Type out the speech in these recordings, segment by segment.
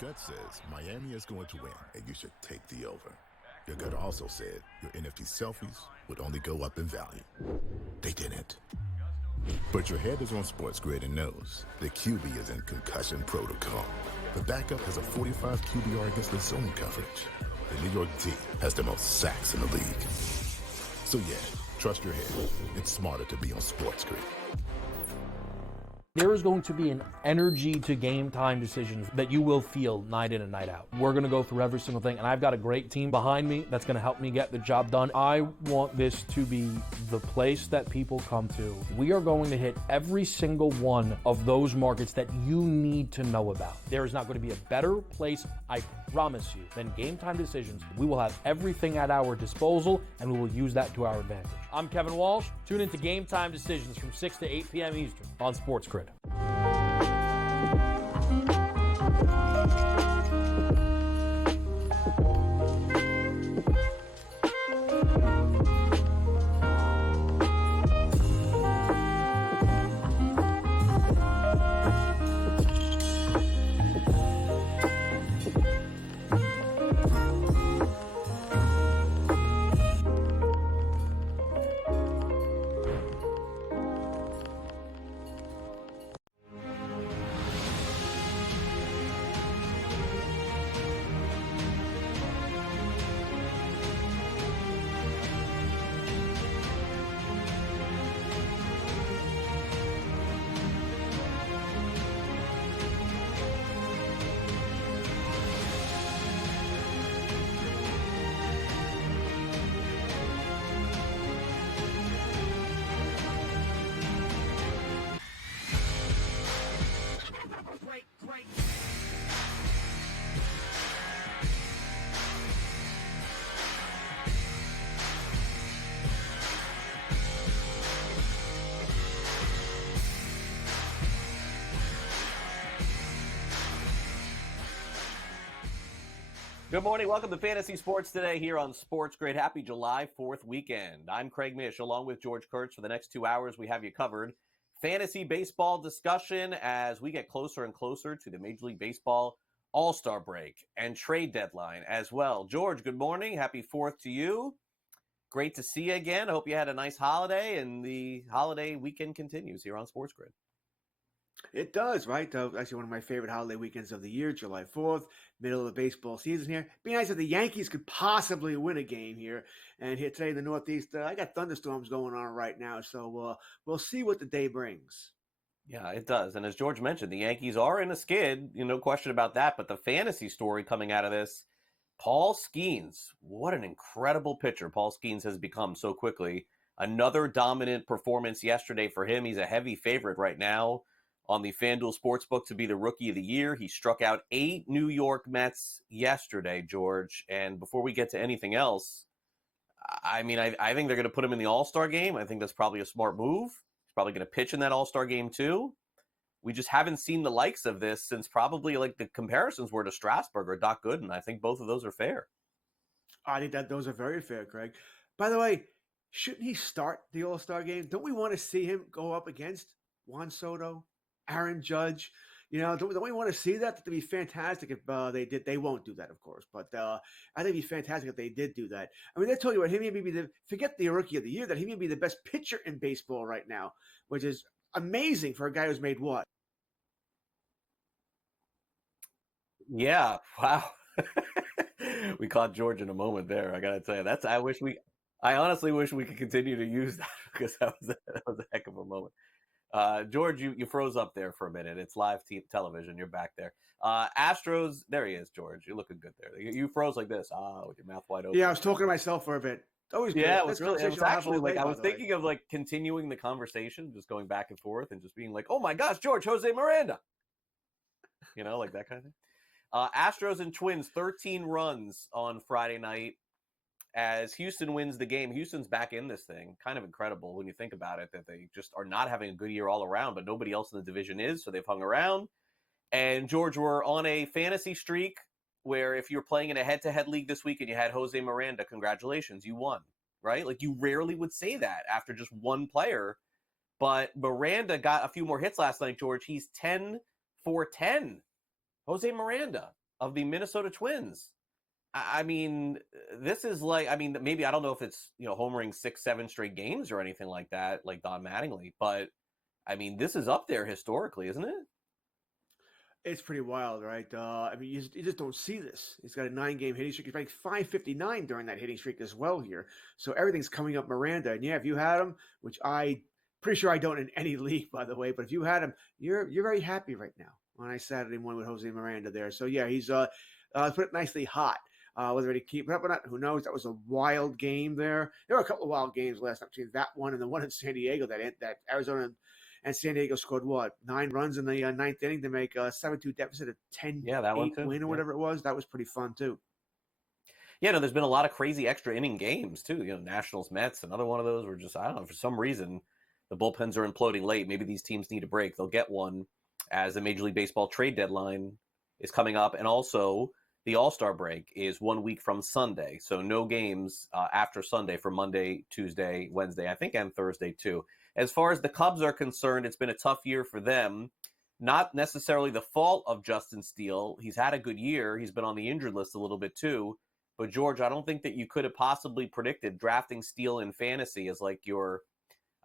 Your gut says Miami is going to win, and you should take the over. Your gut also said your NFT selfies would only go up in value. They didn't. But your head is on SportsGrid and knows the QB is in concussion protocol. The backup has a 45 QBR against the zone coverage. The New York D has the most sacks in the league. So yeah, trust your head. It's smarter to be on SportsGrid. There is going to be an energy to game time decisions that you will feel night in and night out. We're going to go through every single thing, and I've got a great team behind me that's going to help me get the job done. I want this to be the place that people come to. We are going to hit every single one of those markets that you need to know about. There is not going to be a better place, I promise you, than Game Time Decisions. We will have everything at our disposal, and we will use that to our advantage. I'm Kevin Walsh. Tune into Game Time Decisions from 6 to 8 p.m. Eastern on SportsGrid. Good morning. Welcome to Fantasy Sports Today here on SportsGrid. Happy July 4th weekend. I'm Craig Mish along with George Kurtz. For the next 2 hours, we have you covered. Fantasy baseball discussion as we get closer and closer to the Major League Baseball All-Star break and trade deadline as well. George, good morning. Happy 4th to you. Great to see you again. I hope you had a nice holiday, and the holiday weekend continues here on SportsGrid. It does, right? Actually, one of my favorite holiday weekends of the year, July 4th, middle of the baseball season here. Be nice if the Yankees could possibly win a game here. And here today in the Northeast, I got thunderstorms going on right now, so we'll see what the day brings. Yeah, it does. And as George mentioned, the Yankees are in a skid, no question about that. But the fantasy story coming out of this, Paul Skeens, what an incredible pitcher Paul Skeens has become so quickly. Another dominant performance yesterday for him. He's a heavy favorite right now on the FanDuel Sportsbook to be the Rookie of the Year. He struck out 8 New York Mets yesterday, George. And before we get to anything else, I think they're going to put him in the All-Star game. I think that's probably a smart move. He's probably going to pitch in that All-Star game too. We just haven't seen the likes of this since probably like the comparisons were to Strasburg or Doc Gooden. I think both of those are fair. I think that those are very fair, Craig. By the way, shouldn't he start the All-Star game? Don't we want to see him go up against Juan Soto, Aaron Judge? Don't we want to see that? That'd be fantastic if they did. They won't do that, of course, but I think it'd be fantastic if they did do that. I mean, they told you what, he may be forget the Rookie of the Year, that he may be the best pitcher in baseball right now, which is amazing for a guy who's made what? Yeah, wow. We caught George in a moment there. I got to tell you, I honestly wish we could continue to use that because that was a heck of a moment. George, you froze up there for a minute. It's live television. You're back there. Astros, there he is, George. You're looking good there. You froze like this, with your mouth wide open. Yeah, I was talking to myself for a bit. Always good. Yeah, it was actually like I was thinking of like continuing the conversation, just going back and forth and just being like, oh my gosh, George, Jose Miranda. Like that kind of thing. Astros and Twins, 13 runs on Friday night as Houston wins the game. Houston's back in this thing. Kind of incredible when you think about it, that they just are not having a good year all around, but nobody else in the division is, so they've hung around. And, George, we're on a fantasy streak where if you're playing in a head-to-head league this week and you had Jose Miranda, congratulations, you won, right? Like, you rarely would say that after just one player. But Miranda got a few more hits last night, George. He's 10 for 10. Jose Miranda. of the Minnesota Twins. I mean, this is like, I mean, maybe I don't know if it's, homering 6-7 straight games or anything like that, like Don Mattingly, but I mean, this is up there historically, isn't it? It's pretty wild, right? I mean, you just don't see this. He's got a 9-game hitting streak. He's ranked 559 during that hitting streak as well here. So everything's coming up Miranda. And yeah, if you had him, which I pretty sure I don't in any league, by the way, but if you had him, you're very happy right now on a Saturday morning with Jose Miranda there. So yeah, he's put it nicely hot. Whether he keep it up or not, who knows? That was a wild game there. There were a couple of wild games last night between that one and the one in San Diego that Arizona and San Diego scored 9 runs in the ninth inning to make a 7-2 deficit of 10-8 win or whatever it was. That was pretty fun too. Yeah, no, there's been a lot of crazy extra inning games too. Nationals, Mets, another one of those were just, I don't know, for some reason the bullpens are imploding late. Maybe these teams need a break. They'll get one as the Major League Baseball trade deadline is coming up, and also the All-Star break is 1 week from Sunday. So no games after Sunday for Monday, Tuesday, Wednesday, I think, and Thursday too. As far as the Cubs are concerned, it's been a tough year for them. Not necessarily the fault of Justin Steele. He's had a good year. He's been on the injured list a little bit too. But George, I don't think that you could have possibly predicted drafting Steele in fantasy as like your,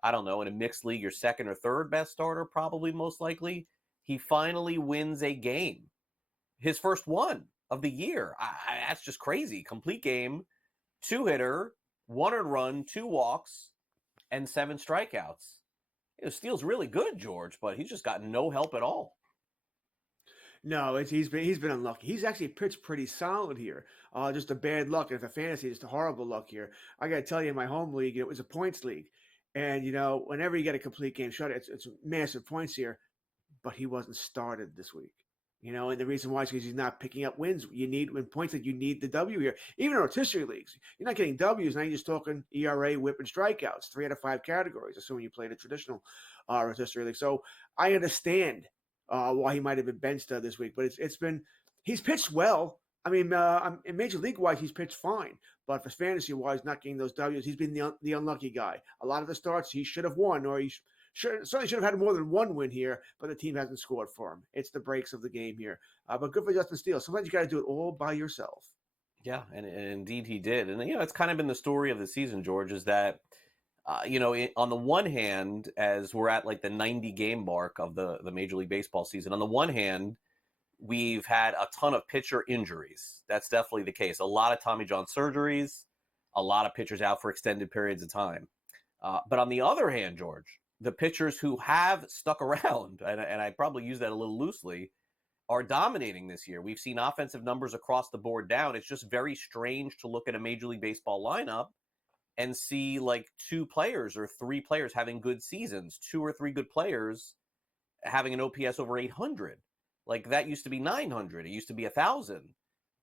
I don't know, in a mixed league, your second or third best starter, probably most likely. He finally wins a game. His first one of the year. That's just crazy. Complete game, 2-hitter, 1 earned run, 2 walks, and 7 strikeouts. Steele's really good, George, but he's just got no help at all. No, he's been unlucky. He's actually pitched pretty solid here. Just a bad luck. And for fantasy, just a horrible luck here. I got to tell you, in my home league, it was a points league. And, whenever you get a complete game shutout, it's massive points here. But he wasn't started this week. And the reason why is because he's not picking up wins. You need the W here. Even in rotisserie leagues, you're not getting W's. Now you're just talking ERA, whip, and strikeouts, 3 out of 5 categories, assuming you played a traditional rotisserie league. So I understand why he might have been benched this week, but he's pitched well. I mean, in Major League wise, he's pitched fine, but for fantasy wise, not getting those W's, he's been the unlucky guy. A lot of the starts he should have won, or he certainly should have had more than 1 win here, but the team hasn't scored for him. It's the breaks of the game here. But good for Justin Steele. Sometimes you got to do it all by yourself. Yeah, and indeed he did. And, it's kind of been the story of the season, George, is that, on the one hand, as we're at like the 90-game mark of the Major League Baseball season, on the one hand, we've had a ton of pitcher injuries. That's definitely the case. A lot of Tommy John surgeries, a lot of pitchers out for extended periods of time. But on the other hand, George, the pitchers who have stuck around, and I probably use that a little loosely, are dominating this year. We've seen offensive numbers across the board down. It's just very strange to look at a Major League Baseball lineup and see like 2 players or 3 players having good seasons, 2 or 3 good players having an OPS over 800. Like that used to be 900. It used to be 1,000.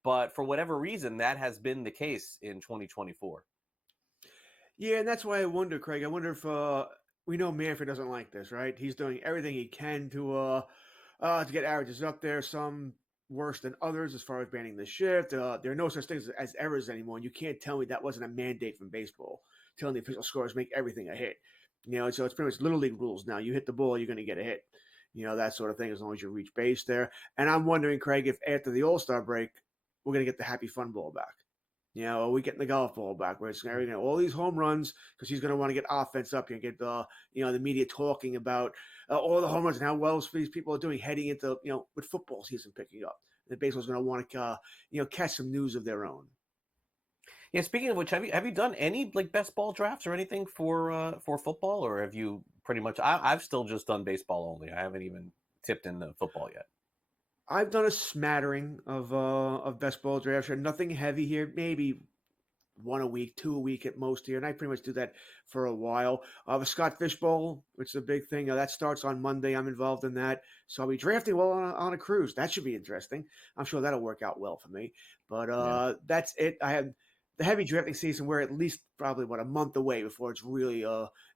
But for whatever reason, that has been the case in 2024. Yeah, and that's why I wonder, Craig. I wonder if we know Manfred doesn't like this, right? He's doing everything he can to get averages up there, some worse than others as far as banning the shift. There are no such things as errors anymore, and you can't tell me that wasn't a mandate from baseball, telling the official scorers make everything a hit. So it's pretty much Little League rules now. You hit the ball, you're going to get a hit. That sort of thing, as long as you reach base there. And I'm wondering, Craig, if after the All-Star break, we're going to get the happy fun ball back. Are we getting the golf ball back where it's all these home runs because he's going to want to get offense up here and get the media talking about all the home runs and how well these people are doing heading into with football season picking up. And baseball's going to want to catch some news of their own. Yeah. Speaking of which, have you done any like best ball drafts or anything for football, or have you pretty much? I've still just done baseball only. I haven't even tipped into football yet. I've done a smattering of best ball drafts. Nothing heavy here. Maybe 1 a week, 2 a week at most here, and I pretty much do that for a while. The Scott Fishbowl, which is a big thing. That starts on Monday. I'm involved in that, so I'll be drafting well on a cruise. That should be interesting. I'm sure that'll work out well for me. But that's it. I have the heavy drafting season. We're at least probably a month away before it's really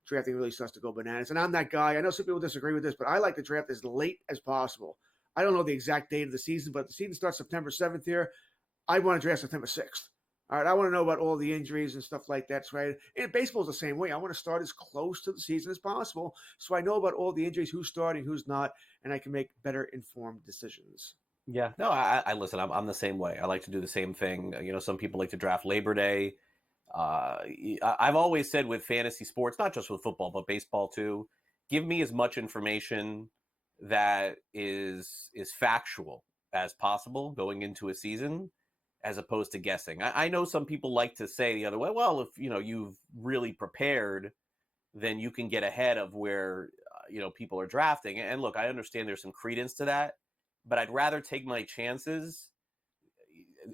drafting really starts to go bananas. And I'm that guy. I know some people disagree with this, but I like to draft as late as possible. I don't know the exact date of the season, but the season starts September 7th here. I want to draft September 6th. All right, I want to know about all the injuries and stuff like that. Right? And baseball's the same way. I want to start as close to the season as possible so I know about all the injuries, who's starting, who's not, and I can make better informed decisions. Yeah, no, I listen. I'm the same way. I like to do the same thing. Some people like to draft Labor Day. I've always said with fantasy sports, not just with football, but baseball too, give me as much information that is factual as possible going into a season, as opposed to guessing. I know some people like to say the other way. Well, if you've really prepared, then you can get ahead of where people are drafting. And look, I understand there's some credence to that, but I'd rather take my chances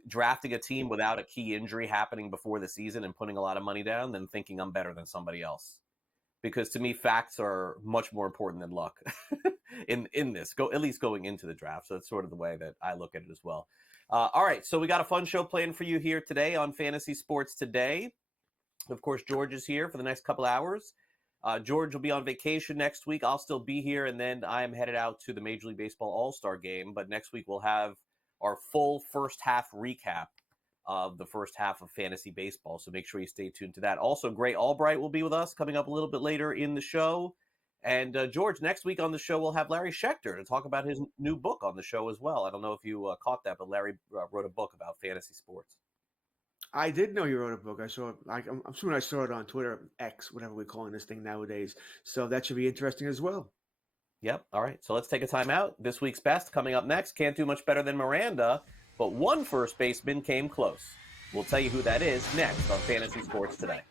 drafting a team without a key injury happening before the season and putting a lot of money down than thinking I'm better than somebody else. Because to me, facts are much more important than luck in this, at least going into the draft. So that's sort of the way that I look at it as well. All right, so we got a fun show planned for you here today on Fantasy Sports Today. Of course, George is here for the next couple hours. George will be on vacation next week. I'll still be here, and then I am headed out to the Major League Baseball All-Star Game. But next week we'll have our full first half recap of the first half of fantasy baseball. So make sure you stay tuned to that. Also, Gray Albright will be with us coming up a little bit later in the show. And George, next week on the show, we'll have Larry Schechter to talk about his new book on the show as well. I don't know if you caught that, but Larry wrote a book about fantasy sports. I did know you wrote a book. I saw it. I'm assuming I saw it on Twitter, X, whatever we're calling this thing nowadays. So that should be interesting as well. Yep. All right. So let's take a time out. This week's best coming up next. Can't do much better than Miranda, but one first baseman came close. We'll tell you who that is next on Fantasy Sports Today.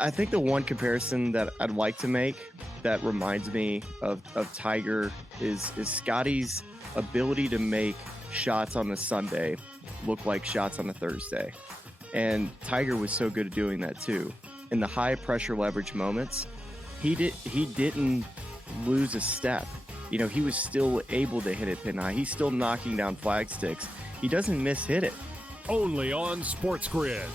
I think the one comparison that I'd like to make that reminds me of Tiger is Scotty's ability to make shots on a Sunday look like shots on a Thursday. And Tiger was so good at doing that too. In the high pressure leverage moments, he didn't lose a step. He was still able to hit it pin high. He's still knocking down flag sticks. He doesn't miss hit it. Only on SportsGrid.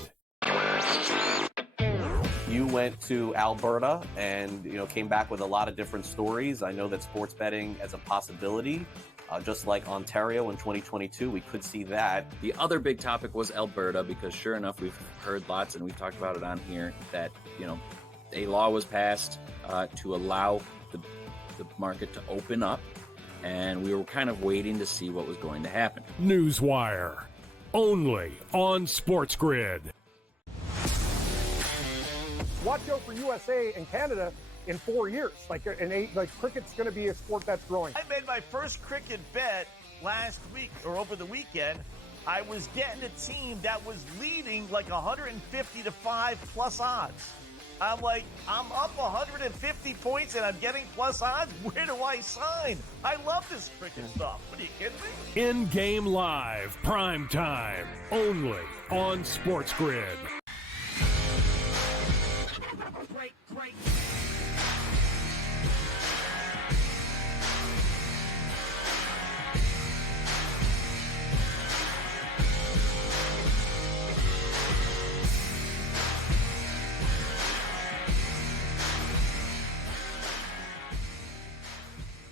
You went to Alberta and came back with a lot of different stories. I know that sports betting as a possibility, just like Ontario in 2022, we could see that. The other big topic was Alberta, because sure enough, we've heard lots and we've talked about it on here that a law was passed to allow the market to open up, and we were kind of waiting to see what was going to happen. Newswire, only on SportsGrid. Watch out for USA and Canada in 4 years. Cricket's going to be a sport that's growing. I made my first cricket bet last week or over the weekend. I was getting a team that was leading like 150 to 5 plus odds. I'm like, I'm up 150 points and I'm getting plus odds. Where do I sign? I love this cricket stuff. What are you kidding me? In-game live, prime time, only on SportsGrid. Great.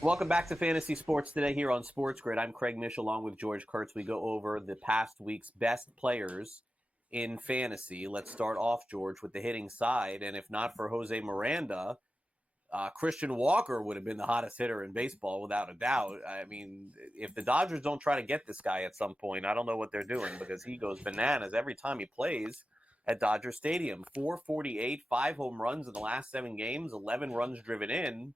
Welcome back to Fantasy Sports Today here on SportsGrid. I'm Craig Mish along with George Kurtz. We go over the past week's best players in fantasy. Let's start off, George, with the hitting side. And if not for Jose Miranda, Christian Walker would have been the hottest hitter in baseball without a doubt. I mean, if the Dodgers don't try to get this guy at some point, I don't know what they're doing, because he goes bananas every time he plays at Dodger Stadium. 448, 5 home runs in the last 7 games, 11 runs driven in.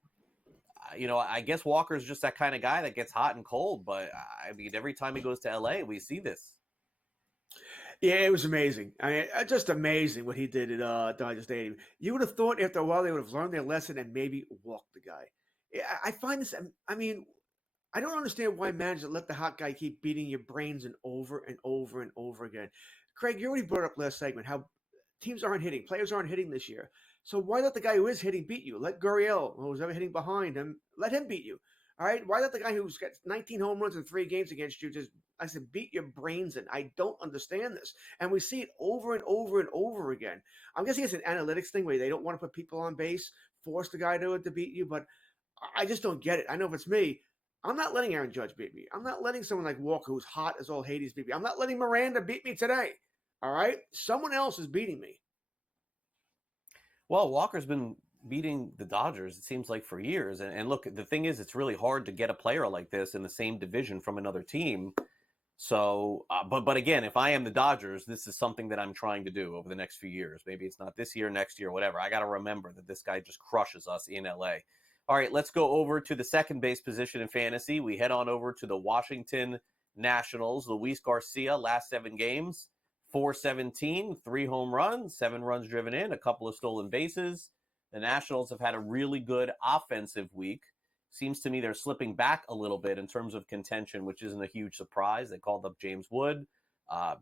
I guess Walker's just that kind of guy that gets hot and cold, but I mean, every time he goes to LA, we see this. Yeah, it was amazing. I mean, just amazing what he did at Dodger Stadium. You would have thought after a while they would have learned their lesson and maybe walked the guy. Yeah, I find this. I mean, I don't understand why managers let the hot guy keep beating your brains and over and over and over again. Craig, you already brought up last segment how teams aren't hitting, players aren't hitting this year. So why let the guy who is hitting beat you? Let Gurriel, who's ever hitting behind him, let him beat you. All right. Why let the guy who's got 19 home runs in 3 games against you just, I said, beat your brains in? I don't understand this. And we see it over and over and over again. I'm guessing it's an analytics thing where they don't want to put people on base, force the guy to beat you, but I just don't get it. I know if it's me, I'm not letting Aaron Judge beat me. I'm not letting someone like Walker, who's hot as all Hades, beat me. I'm not letting Miranda beat me today. All right? Someone else is beating me. Well, Walker's been beating the Dodgers, it seems like, for years. And look, the thing is, it's really hard to get a player like this in the same division from another team. So, but again, if I am the Dodgers, this is something that I'm trying to do over the next few years. Maybe it's not this year, next year, whatever. I got to remember that this guy just crushes us in LA. All right, let's go over to the second base position in fantasy. We head on over to the Washington Nationals. Luis Garcia, last 7 games, 417, 3 home runs, 7 runs driven in, a couple of stolen bases. The Nationals have had a really good offensive week. Seems to me they're slipping back a little bit in terms of contention, which isn't a huge surprise. They called up James Wood.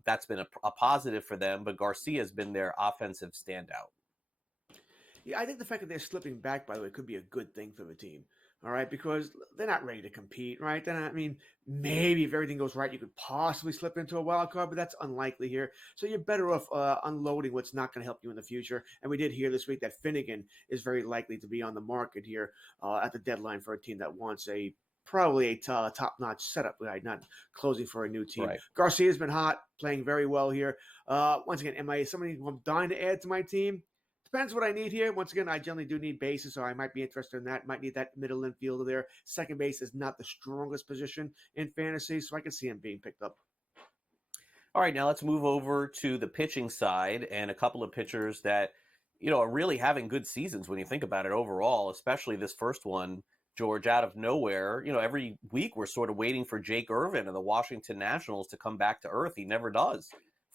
That's been a positive for them, but Garcia has been their offensive standout. Yeah, I think the fact that they're slipping back, by the way, could be a good thing for the team. All right, because they're not ready to compete, right? They're not, I mean, maybe if everything goes right, you could possibly slip into a wild card, but that's unlikely here. So you're better off unloading what's not going to help you in the future. And we did hear this week that Finnegan is very likely to be on the market here at the deadline for a team that wants probably a top-notch setup, right? Not closing for a new team. Right. Garcia's been hot, playing very well here. Once again, am I somebody who I'm dying to add to my team? Depends what I need here. Once again, I generally do need bases, so I might be interested in that. Might need that middle infielder there. Second base is not the strongest position in fantasy, so I can see him being picked up. All right, now let's move over to the pitching side and a couple of pitchers that, are really having good seasons when you think about it overall, especially this first one, George, out of nowhere. Every week we're sort of waiting for Jake Irvin of the Washington Nationals to come back to earth. He never does.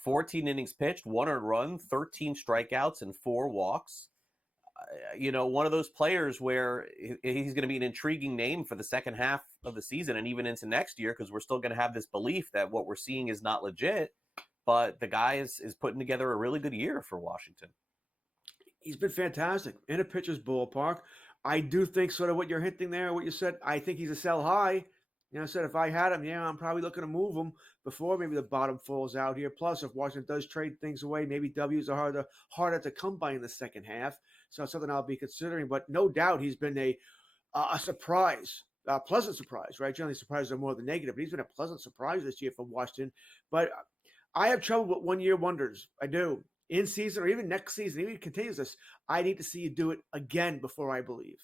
14 innings pitched, 1 earned run, 13 strikeouts, and 4 walks. One of those players where he's going to be an intriguing name for the second half of the season and even into next year, because we're still going to have this belief that what we're seeing is not legit. But the guy is putting together a really good year for Washington. He's been fantastic in a pitcher's ballpark. I do think sort of what you're hinting there, what you said, I think he's a sell high. I said if I had him, I'm probably looking to move him before maybe the bottom falls out here. Plus, if Washington does trade things away, maybe W's are harder to come by in the second half. So it's something I'll be considering. But no doubt he's been a surprise, a pleasant surprise, right? Generally surprises are more than negative, but he's been a pleasant surprise this year for Washington. But I have trouble with one-year wonders. I do. In season or even next season, even if he continues this, I need to see you do it again before I believe.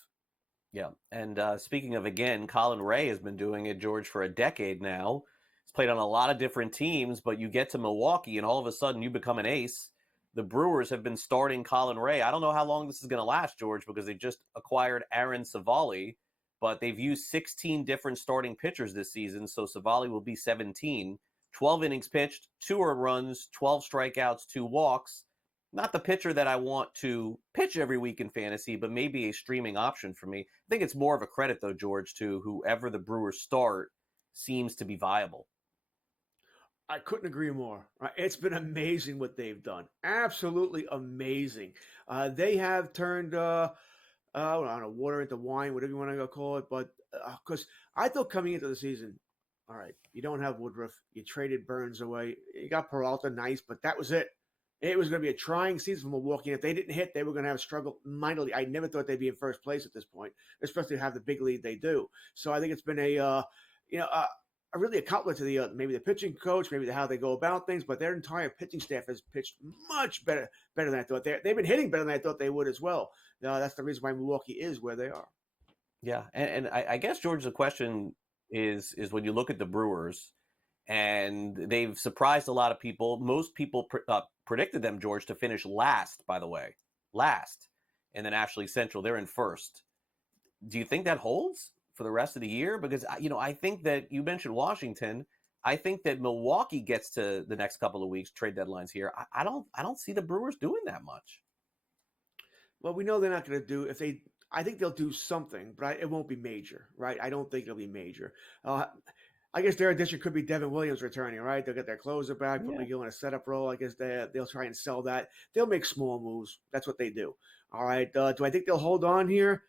Yeah, and speaking of, again, Colin Ray has been doing it, George, for a decade now. He's played on a lot of different teams, but you get to Milwaukee and all of a sudden you become an ace. The Brewers have been starting Colin Ray. I don't know how long this is going to last, George, because they just acquired Aaron Savali, but they've used 16 different starting pitchers this season, so Savali will be 17. 12 innings pitched, 2 earned runs, 12 strikeouts, 2 walks. Not the pitcher that I want to pitch every week in fantasy, but maybe a streaming option for me. I think it's more of a credit, though, George, to whoever the Brewers start seems to be viable. I couldn't agree more. It's been amazing what they've done. Absolutely amazing. They have turned, I don't know, water into wine, whatever you want to call it. But because I thought coming into the season, all right, you don't have Woodruff. You traded Burns away. You got Peralta, nice, but that was it. It was going to be a trying season for Milwaukee. If they didn't hit, they were going to have a struggle mightily. I never thought they'd be in first place at this point, especially to have the big lead they do. So I think it's been a really a compliment to the maybe the pitching coach, maybe how they go about things, but their entire pitching staff has pitched much better than I thought. They've been hitting better than I thought they would as well. That's the reason why Milwaukee is where they are. Yeah, and I guess, George, the question is when you look at the Brewers, and they've surprised a lot of people. Most people predicted them, George, to finish last, by the way. Last in the National League Central. They're in first. Do you think that holds for the rest of the year? Because, I think that you mentioned Washington. I think that Milwaukee gets to the next couple of weeks, trade deadlines here. I don't see the Brewers doing that much. Well, we know they're not going to do I think they'll do something, but it won't be major, right? I don't think it'll be major. I guess their addition could be Devin Williams returning, right? They'll get their closer back, put McGill in a setup role. I guess they'll try and sell that. They'll make small moves. That's what they do. All right. Do I think they'll hold on here?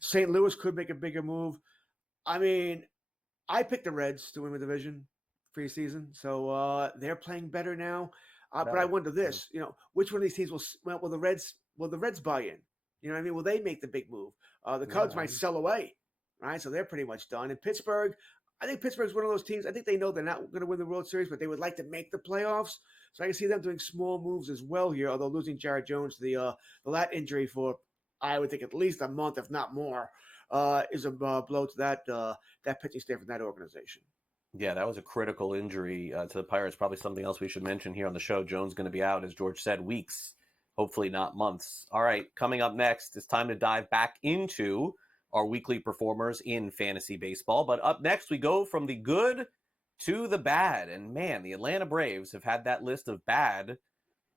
St. Louis could make a bigger move. I mean, I picked the Reds to win the division preseason, so they're playing better now. But I wonder this, which one of these teams will the Reds buy in? You know what I mean? Will they make the big move? The Cubs might sell away, right? So they're pretty much done. And Pittsburgh, I think Pittsburgh's one of those teams. I think they know they're not going to win the World Series, but they would like to make the playoffs. So I can see them doing small moves as well here, although losing Jared Jones to the lat injury for, I would think, at least a month, if not more, is a blow to that pitching staff in that organization. Yeah, that was a critical injury to the Pirates. Probably something else we should mention here on the show. Jones going to be out, as George said, weeks, hopefully not months. All right, coming up next, it's time to dive back into our weekly performers in fantasy baseball. But up next, we go from the good to the bad. And man, the Atlanta Braves have had that list of bad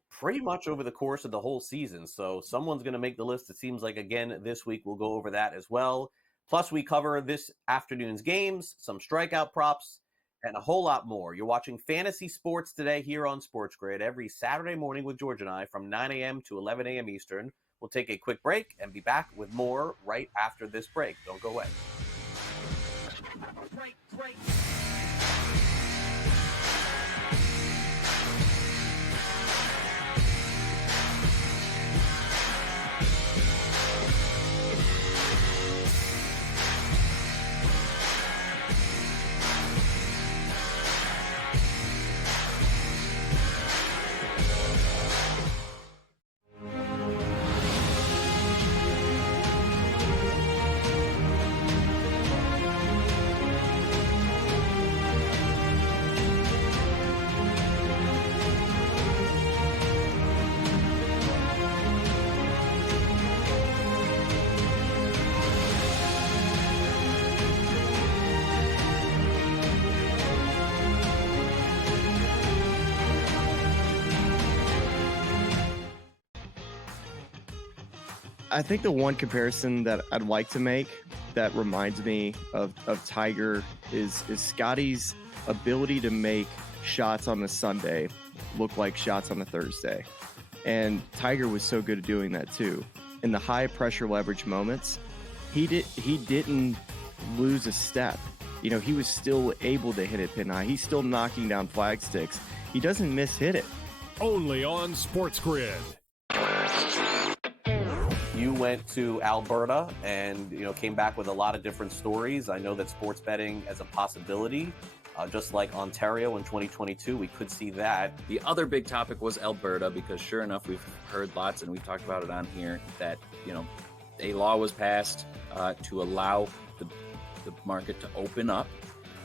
pretty much over the course of the whole season. So someone's going to make the list. It seems like, again, this week we'll go over that as well. Plus, we cover this afternoon's games, some strikeout props, and a whole lot more. You're watching Fantasy Sports today here on SportsGrid every Saturday morning with George and I from 9 a.m. to 11 a.m. Eastern. We'll take a quick break and be back with more right after this break. Don't go away. Break. I think the one comparison that I'd like to make that reminds me of Tiger is Scotty's ability to make shots on a Sunday look like shots on a Thursday. And Tiger was so good at doing that too. In the high pressure leverage moments, he didn't lose a step. He was still able to hit it pin high. He's still knocking down flag sticks. He doesn't miss hit it. Only on SportsGrid. You went to Alberta and came back with a lot of different stories. I know that sports betting as a possibility, just like Ontario in 2022, we could see that. The other big topic was Alberta, because sure enough, we've heard lots, and we've talked about it on here, that a law was passed to allow the market to open up,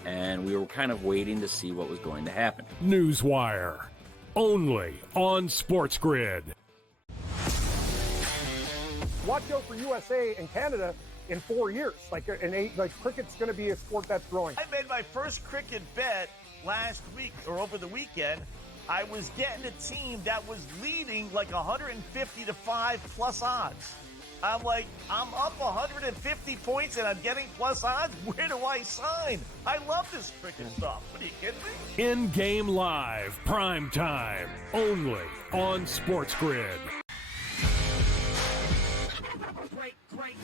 and we were kind of waiting to see what was going to happen. Newswire, only on SportsGrid. Watch out for USA and Canada in 4 years. Cricket's going to be a sport that's growing. I made my first cricket bet last week or over the weekend. I was getting a team that was leading like 150 to 5 plus odds. I'm like, I'm up 150 points and I'm getting plus odds? Where do I sign? I love this cricket stuff. What are you kidding me? In-game live, prime time, only on SportsGrid. Break.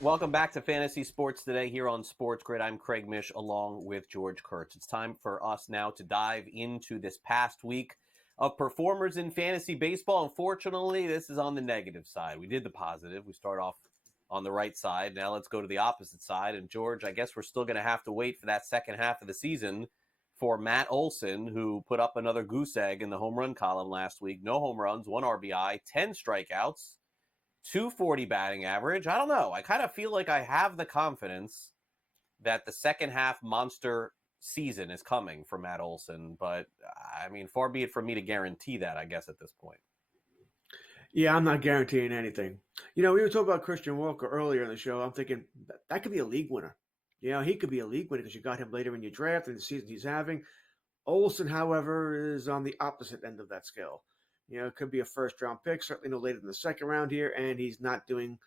Welcome back to Fantasy Sports today here on SportsGrid. I'm Craig Mish along with George Kurtz. It's time for us now to dive into this past week of performers in fantasy baseball. Unfortunately, this is on the negative side. We did the positive. We start off on the right side. Now let's go to the opposite side. And George, I guess we're still going to have to wait for that second half of the season for Matt Olson, who put up another goose egg in the home run column last week. No home runs, 1 RBI, 10 strikeouts, 240 batting average. I don't know. I kind of feel like I have the confidence that the second half monster season is coming for Matt Olson. But, I mean, far be it from me to guarantee that, I guess, at this point. Yeah, I'm not guaranteeing anything. We were talking about Christian Walker earlier in the show. I'm thinking that could be a league winner. He could be a league winner because you got him later in your draft and the season he's having. Olson, however, is on the opposite end of that scale. It could be a first-round pick, certainly no later than the second round here, and he's not doing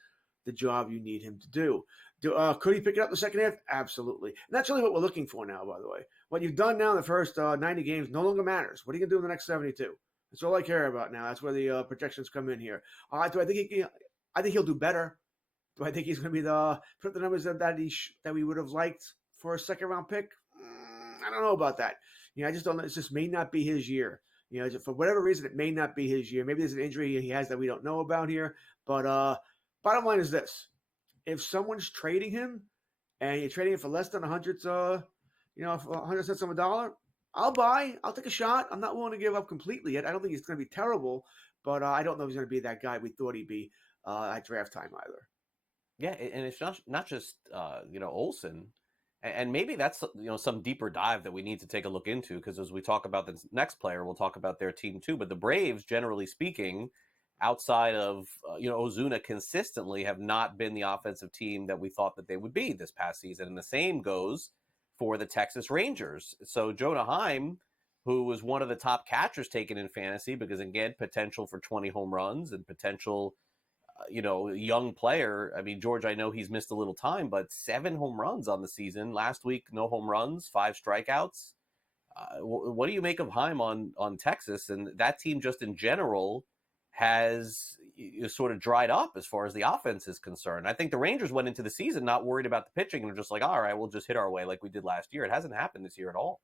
the job you need him to do. Could he pick it up in the second half? Absolutely. And that's really what we're looking for now, by the way. What you've done now in the first 90 games no longer matters. What are you going to do in the next 72? That's all I care about now. That's where the projections come in here. Do I think I think he'll do better? Do I think he's going to be put up the numbers that we would have liked for a second-round pick? I don't know about that. I just don't know. It just may not be his year. For whatever reason, it may not be his year. Maybe there's an injury he has that we don't know about here. But bottom line is this. If someone's trading him and you're trading him for less than 100 for 100 cents on a dollar, I'll buy. I'll take a shot. I'm not willing to give up completely yet. I don't think he's going to be terrible, but I don't know if he's going to be that guy we thought he'd be at draft time either. Yeah, and it's not just Olson, and maybe that's some deeper dive that we need to take a look into, because as we talk about the next player, we'll talk about their team too. But the Braves, generally speaking, outside of Ozuna, consistently have not been the offensive team that we thought that they would be this past season, and the same goes for the Texas Rangers. So Jonah Heim, who was one of the top catchers taken in fantasy, because again, potential for 20 home runs and potential young player. I mean, George, I know he's missed a little time, but 7 home runs on the season. Last week, no home runs, 5 strikeouts. What do you make of Heim on Texas? And that team just in general has sort of dried up as far as the offense is concerned. I think the Rangers went into the season not worried about the pitching and were just like, all right, we'll just hit our way like we did last year. It hasn't happened this year at all.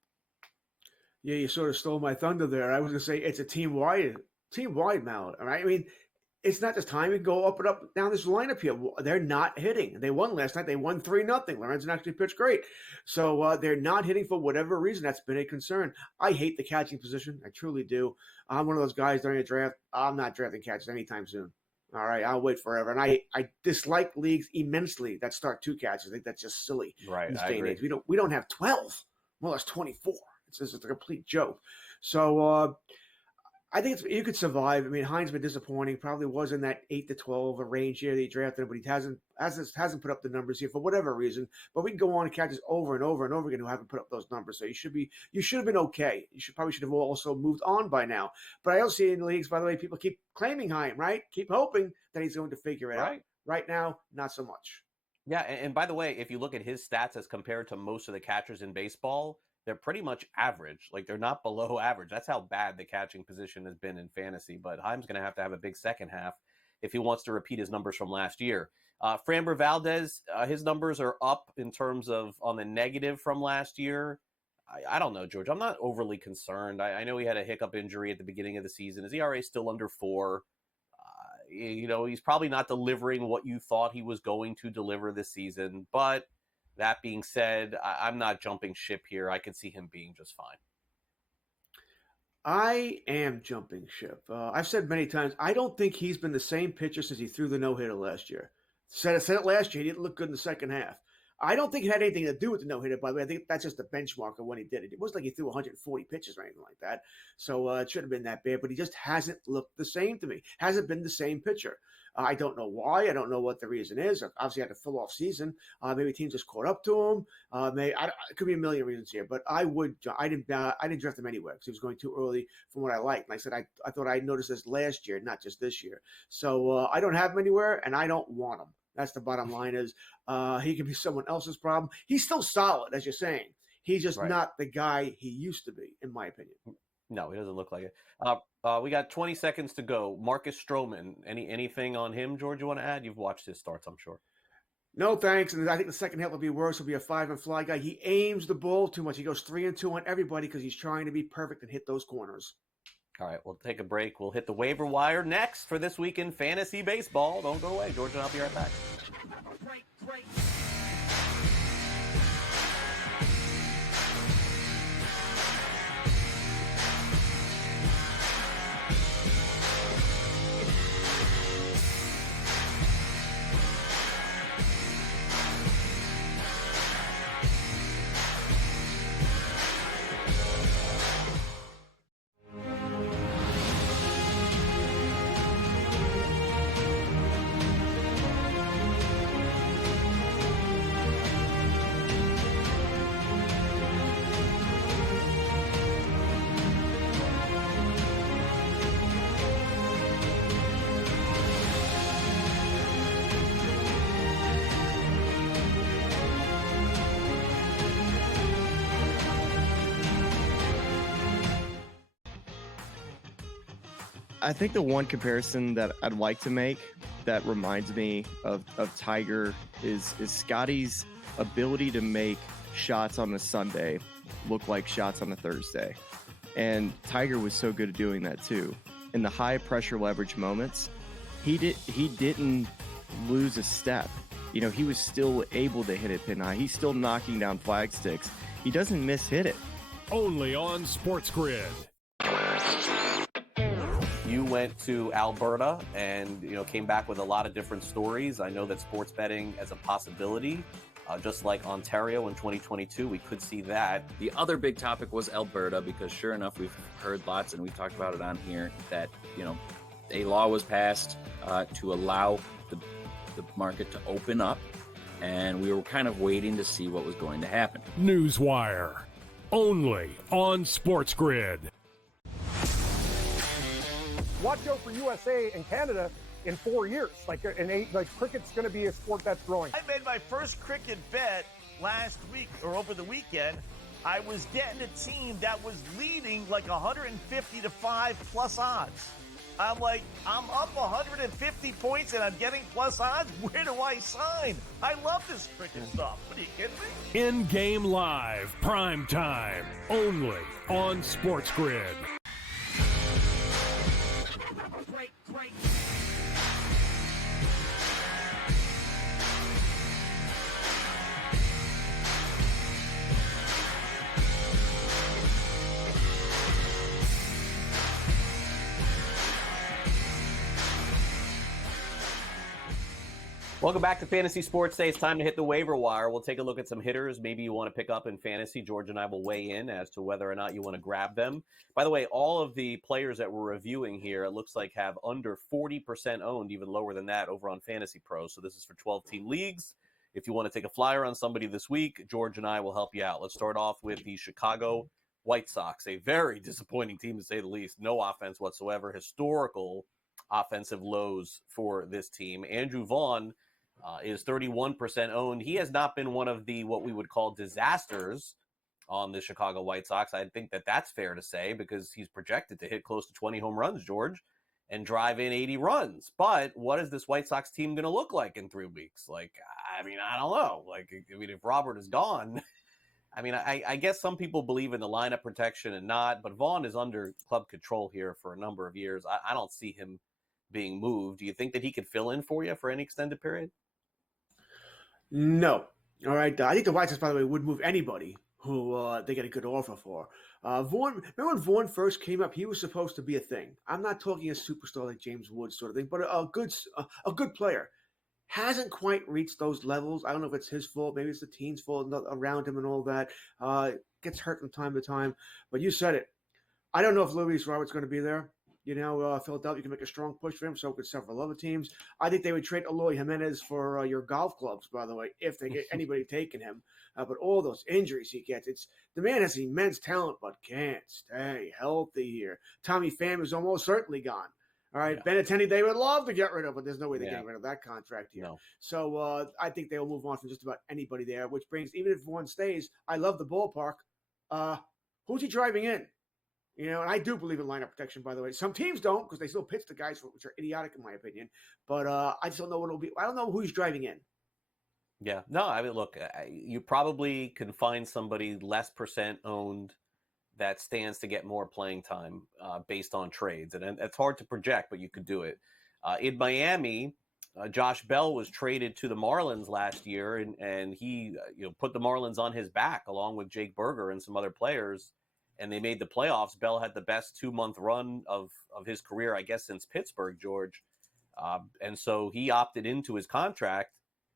Yeah, you sort of stole my thunder there. I was going to say it's a team-wide mallet. All right? I mean, it's not just time. You go up and up down this lineup here. They're not hitting. They won last night. They won 3-0. Lorenzen actually pitched great. So they're not hitting for whatever reason. That's been a concern. I hate the catching position. I truly do. I'm one of those guys during a draft. I'm not drafting catchers anytime soon. All right, I'll wait forever. And I dislike leagues immensely that start 2 catchers. I think that's just silly. Right. In this day and age. We don't have 12. Well, that's 24. It's just a complete joke. So I think you could survive. I mean, Hines been disappointing. Probably was in that 8 to 12 range here that he drafted him, but he hasn't put up the numbers here for whatever reason. But we can go on and catch this over and over and over again who haven't put up those numbers. So you should have been okay. You should have also moved on by now. But I also see in the leagues, by the way, people keep claiming Hines, right? Keep hoping that he's going to figure it out. Right now, not so much. Yeah, and by the way, if you look at his stats as compared to most of the catchers in baseball, they're pretty much average. Like, they're not below average. That's how bad the catching position has been in fantasy. But Heim's going to have a big second half if he wants to repeat his numbers from last year. Framber Valdez, his numbers are up in terms of on the negative from last year. I don't know, George. I'm not overly concerned. I know he had a hiccup injury at the beginning of the season. His ERA is still under 4. He's probably not delivering what you thought he was going to deliver this season. But that being said, I'm not jumping ship here. I could see him being just fine. I am jumping ship. I've said many times, I don't think he's been the same pitcher since he threw the no-hitter last year. Said it last year. He didn't look good in the second half. I don't think it had anything to do with the no-hitter, by the way. I think that's just a benchmark of when he did it. It wasn't like he threw 140 pitches or anything like that. So it shouldn't have been that bad, but he just hasn't looked the same to me. Hasn't been the same pitcher. I don't know why. I don't know what the reason is. Obviously, had a full-off season. Maybe teams just caught up to him. It could be a million reasons here, but I didn't draft him anywhere because he was going too early from what I liked. And I said I thought I noticed this last year, not just this year. So I don't have him anywhere, and I don't want him. That's the bottom line is he can be someone else's problem. He's still solid, as you're saying. He's just not the guy he used to be, in my opinion. No, he doesn't look like it. We got 20 seconds to go. Marcus Stroman, anything on him, George, you want to add? You've watched his starts, I'm sure. No, thanks. And I think the second half will be worse. He'll be a 5-and-fly guy. He aims the ball too much. He goes 3-2 on everybody because he's trying to be perfect and hit those corners. All right, we'll take a break. We'll hit the waiver wire next for this week in fantasy baseball. Don't go away. George and I'll be right back. I think the one comparison that I'd like to make that reminds me of Tiger is Scotty's ability to make shots on a Sunday look like shots on a Thursday. And Tiger was so good at doing that too. In the high pressure leverage moments, he didn't lose a step. You know, he was still able to hit it pin high. He's still knocking down flag sticks. He doesn't miss-hit it. Only on SportsGrid. You went to Alberta and, came back with a lot of different stories. I know that sports betting as a possibility, just like Ontario in 2022, we could see that. The other big topic was Alberta, because sure enough, we've heard lots, and we've talked about it on here, that, a law was passed to allow the market to open up, and we were kind of waiting to see what was going to happen. Newswire. Only on SportsGrid. Watch out for USA and Canada in 4 years. Cricket's going to be a sport that's growing. I made my first cricket bet last week or over the weekend. I was getting a team that was leading like 150 to 5 plus odds. I'm like, I'm up 150 points and I'm getting plus odds. Where do I sign? I love this cricket stuff. What, are you kidding me? In-game live, prime time, only on SportsGrid. Welcome back to Fantasy Sports Day. It's time to hit the waiver wire. We'll take a look at some hitters maybe you want to pick up in fantasy. George and I will weigh in as to whether or not you want to grab them. By the way, all of the players that we're reviewing here, it looks like have under 40% owned, even lower than that, over on Fantasy Pros. So this is for 12-team leagues. If you want to take a flyer on somebody this week, George and I will help you out. Let's start off with the Chicago White Sox, a very disappointing team to say the least. No offense whatsoever. Historical offensive lows for this team. Andrew Vaughn is 31% owned. He has not been one of the what we would call disasters on the Chicago White Sox. I think that that's fair to say, because he's projected to hit close to 20 home runs, George, and drive in 80 runs. But what is this White Sox team going to look like in 3 weeks? I don't know. If Robert is gone, I guess some people believe in the lineup protection and not, but Vaughn is under club control here for a number of years. I don't see him being moved. Do you think that he could fill in for you for any extended period? No. All right. I think the White Sox, by the way, would move anybody who they get a good offer for. Vaughn, remember when Vaughn first came up, he was supposed to be a thing. I'm not talking a superstar like James Woods sort of thing, but a good player. Hasn't quite reached those levels. I don't know if it's his fault. Maybe it's the team's fault around him and all that. Gets hurt from time to time. But you said it. I don't know if Luis Robert's going to be there. Philadelphia can make a strong push for him, so could several other teams. I think they would trade Eloy Jimenez for your golf clubs, by the way, if they get anybody taking him. But all those injuries he gets, the man has immense talent, but can't stay healthy here. Tommy Pham is almost certainly gone. All right, yeah. Benintendi, they would love to get rid of, but there's no way they're getting rid of that contract here. No. So I think they will move on from just about anybody there, which brings, even if one stays, I love the ballpark. Who's he driving in? And I do believe in lineup protection, by the way. Some teams don't, because they still pitch the guys, which are idiotic in my opinion. But I just don't know what it'll be. I don't know who he's driving in. Yeah. No, look, you probably can find somebody less percent owned that stands to get more playing time based on trades. And it's hard to project, but you could do it. In Miami, Josh Bell was traded to the Marlins last year, and he put the Marlins on his back along with Jake Berger and some other players. And they made the playoffs. Bell had the best 2-month run of his career, I guess, since Pittsburgh, George. And so he opted into his contract.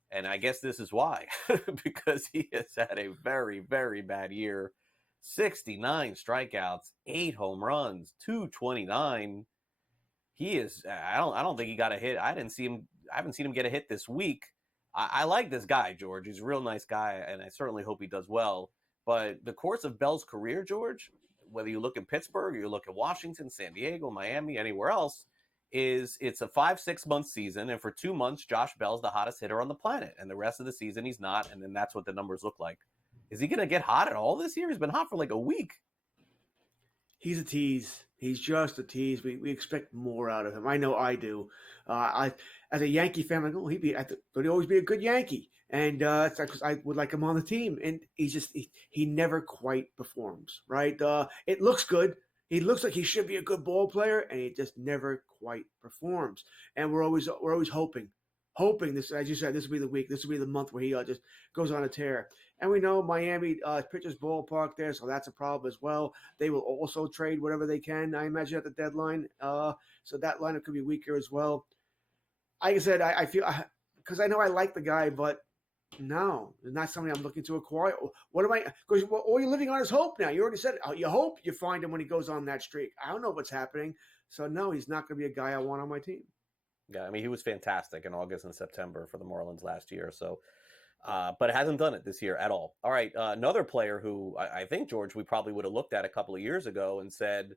And I guess this is why, because he has had a very, very bad year. 69 strikeouts, 8 home runs, 229. He is, I don't think he got a hit. I haven't seen him get a hit this week. I like this guy, George. He's a real nice guy, and I certainly hope he does well. But the course of Bell's career, George, whether you look in Pittsburgh or you look at Washington, San Diego, Miami, anywhere else, it's a 5-6 month season. And for 2 months, Josh Bell's the hottest hitter on the planet. And the rest of the season, he's not. And then that's what the numbers look like. Is he going to get hot at all this year? He's been hot for like a week. He's a tease. He's just a tease. We expect more out of him. I know I do. As a Yankee fan, I go, he'd always be a good Yankee, and it's because I would like him on the team. And he never quite performs. Right? It looks good. He looks like he should be a good ball player, and he just never quite performs. And we're always hoping this, as you said, this will be the week, this will be the month where he just goes on a tear. And we know Miami pitchers ballpark there, so that's a problem as well. They will also trade whatever they can, I imagine, at the deadline. So that lineup could be weaker as well. Like I said, I feel, because I know I like the guy, but no, it's not something I'm looking to acquire. What am I? Because all you're living on is hope now. You already said you hope you find him when he goes on that streak. I don't know what's happening. So no, he's not going to be a guy I want on my team. Yeah, I mean, he was fantastic in August and September for the Marlins last year. So, but it hasn't done it this year at all. All right, another player who I think, George, we probably would have looked at a couple of years ago and said,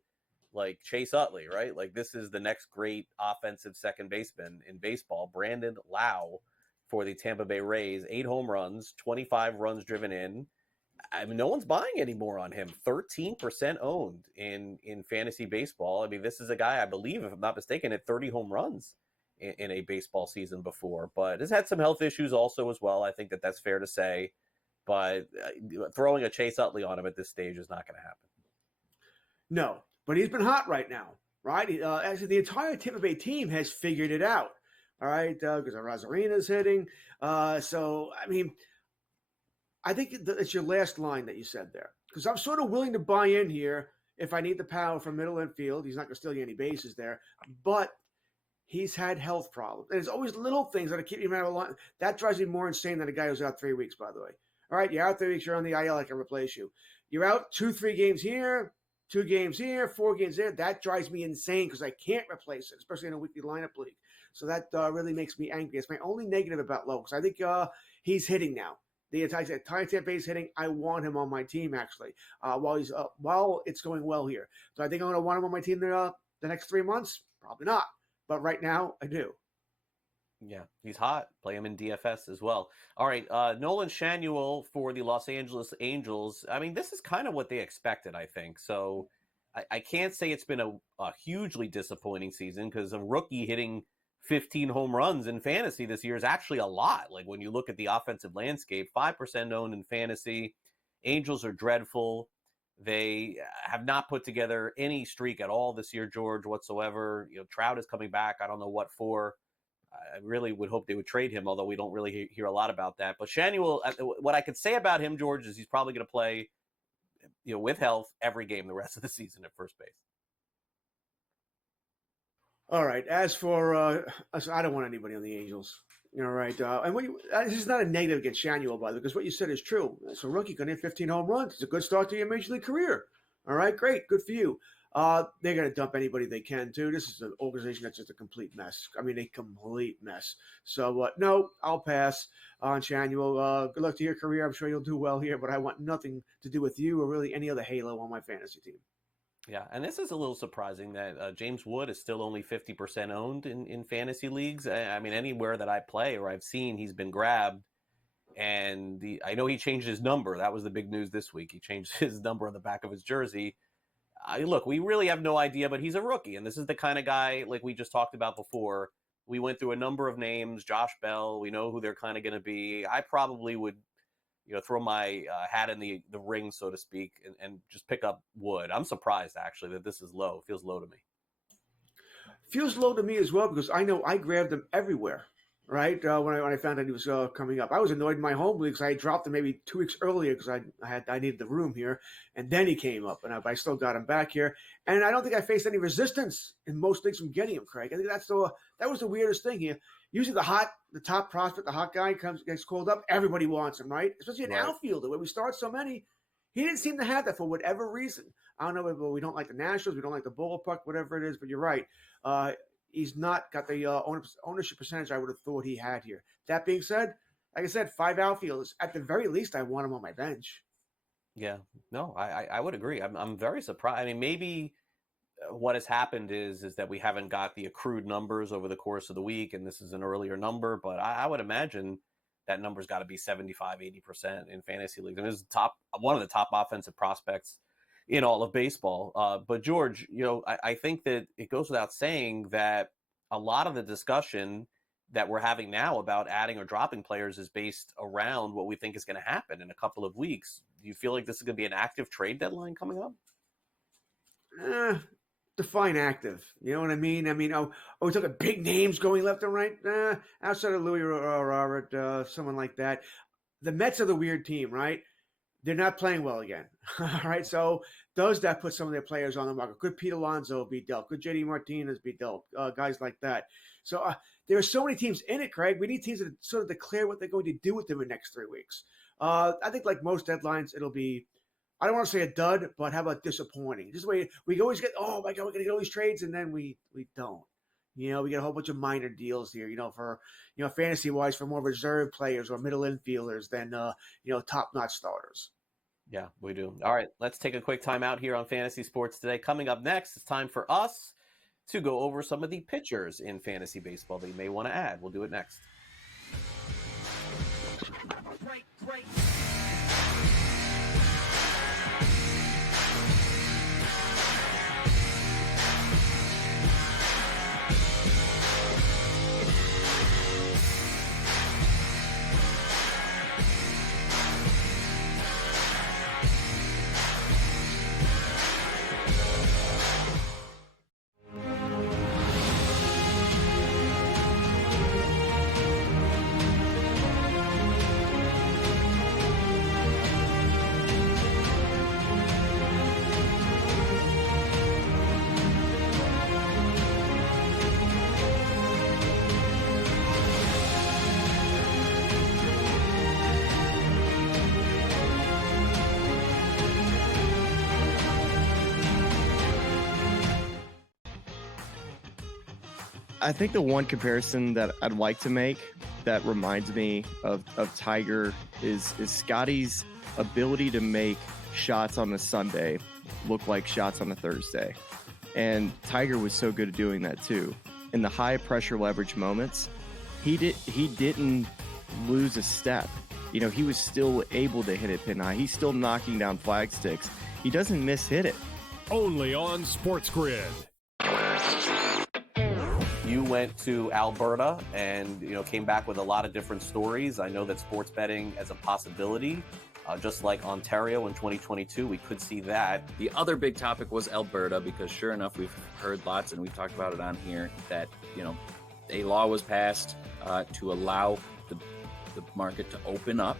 like, Chase Utley, right? Like, this is the next great offensive second baseman in baseball. Brandon Lau for the Tampa Bay Rays, 8 home runs, 25 runs driven in. I mean, no one's buying anymore on him. 13% owned in fantasy baseball. I mean, this is a guy, I believe, if I'm not mistaken, had 30 home runs in a baseball season before, but has had some health issues also as well. I think that's fair to say, but throwing a Chase Utley on him at this stage is not going to happen. No, but he's been hot right now, right? Actually, the entire Tampa Bay team has figured it out, all right, because Rosarena's hitting. So, I mean, I think it's your last line that you said there, because I'm sort of willing to buy in here if I need the power from middle infield. He's not going to steal you any bases there, but he's had health problems. And there's always little things that are keeping him out of the line. That drives me more insane than a guy who's out 3 weeks, by the way. All right, you're out 3 weeks, you're on the IL, I can replace you. You're out 2-3 games here, 2 games here, 4 games there. That drives me insane because I can't replace it, especially in a weekly lineup league. So that really makes me angry. It's my only negative about Lowe, because I think he's hitting now. The entire Tampa Bay's hitting. I want him on my team, actually, while it's going well here. So I think I'm going to want him on my team the next 3 months? Probably not. But right now, I do. Yeah, he's hot. Play him in DFS as well. All right, Nolan Schanuel for the Los Angeles Angels. I mean, this is kind of what they expected, I think. So I can't say it's been a hugely disappointing season, because a rookie hitting 15 home runs in fantasy this year is actually a lot. Like, when you look at the offensive landscape, 5% owned in fantasy. Angels are dreadful. They have not put together any streak at all this year, George, whatsoever. You know, Trout is coming back. I don't know what for. I really would hope they would trade him, although we don't really hear a lot about that. But Schanuel, what I could say about him, George, is he's probably going to play, with health every game the rest of the season at first base. All right. As for, I don't want anybody on the Angels. All right. And this is not a negative against Schanuel, by the way, because what you said is true. So rookie going to hit 15 home runs. It's a good start to your major league career. All right. Great. Good for you. They're going to dump anybody they can, too. This is an organization that's just a complete mess. I mean, a complete mess. So, no, I'll pass on Schanuel. Good luck to your career. I'm sure you'll do well here, but I want nothing to do with you or really any other halo on my fantasy team. Yeah, and this is a little surprising that James Wood is still only 50% owned in fantasy leagues. I mean, anywhere that I play or I've seen, he's been grabbed. And I know he changed his number. That was the big news this week. He changed his number on the back of his jersey. Look, we really have no idea, but he's a rookie. And this is the kind of guy, like we just talked about before. We went through a number of names. Josh Bell, we know who they're kind of going to be. I probably would throw my hat in the ring, so to speak, and just pick up Wood. I'm surprised, actually, that this is low. It feels low to me. Feels low to me as well, because I know I grabbed him everywhere, right? When I found out he was coming up. I was annoyed in my home league because I dropped him maybe 2 weeks earlier because I needed the room here, and then he came up, and I still got him back here. And I don't think I faced any resistance in most leagues from getting him, Craig. I think that was the weirdest thing here. Usually the top prospect, the hot guy gets called up, everybody wants him, right? Especially an outfielder where we start so many. He didn't seem to have that for whatever reason. I don't know if we don't like the Nationals, we don't like the ballpark, whatever it is, but you're right. He's not got the ownership percentage I would have thought he had here. That being said, like I said, 5 outfielders. At the very least, I want him on my bench. Yeah, no, I would agree. I'm very surprised. I mean, maybe what has happened is that we haven't got the accrued numbers over the course of the week, and this is an earlier number, but I would imagine that number's got to be 75, 80% in fantasy leagues. I mean, this is one of the top offensive prospects in all of baseball. But George, I think that it goes without saying that a lot of the discussion that we're having now about adding or dropping players is based around what we think is going to happen in a couple of weeks. Do you feel like this is going to be an active trade deadline coming up? Define active. You know what I mean? We took big names going left and right. Outside of Louis Robert, someone like that. The Mets are the weird team, right? They're not playing well again. All right. So does that put some of their players on the market? Could Pete Alonso be dealt? Could JD Martinez be dealt? Guys like that. So there are so many teams in it, Craig. We need teams to sort of declare what they're going to do with them in the next 3 weeks. I think like most deadlines, it'll be, I don't want to say a dud, but how about disappointing? Just the way we always get, oh my God, we're going to get all these trades, and then we don't. We get a whole bunch of minor deals here, for, fantasy wise, for more reserve players or middle infielders than, top-notch starters. Yeah, we do. All right, let's take a quick time out here on Fantasy Sports Today. Coming up next, it's time for us to go over some of the pitchers in fantasy baseball that you may want to add. We'll do it next. Great. I think the one comparison that I'd like to make that reminds me of Tiger is Scotty's ability to make shots on a Sunday look like shots on a Thursday. And Tiger was so good at doing that too. In the high pressure leverage moments, he didn't lose a step. He was still able to hit it pin high. He's still knocking down flag sticks. He doesn't miss-hit it. Only on SportsGrid. You went to Alberta and came back with a lot of different stories. I know that sports betting as a possibility, just like Ontario in 2022, we could see that. The other big topic was Alberta, because sure enough, we've heard lots, and we've talked about it on here, that a law was passed to allow the market to open up,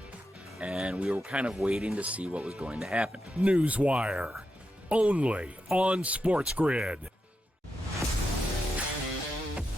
and we were kind of waiting to see what was going to happen. Newswire, only on SportsGrid.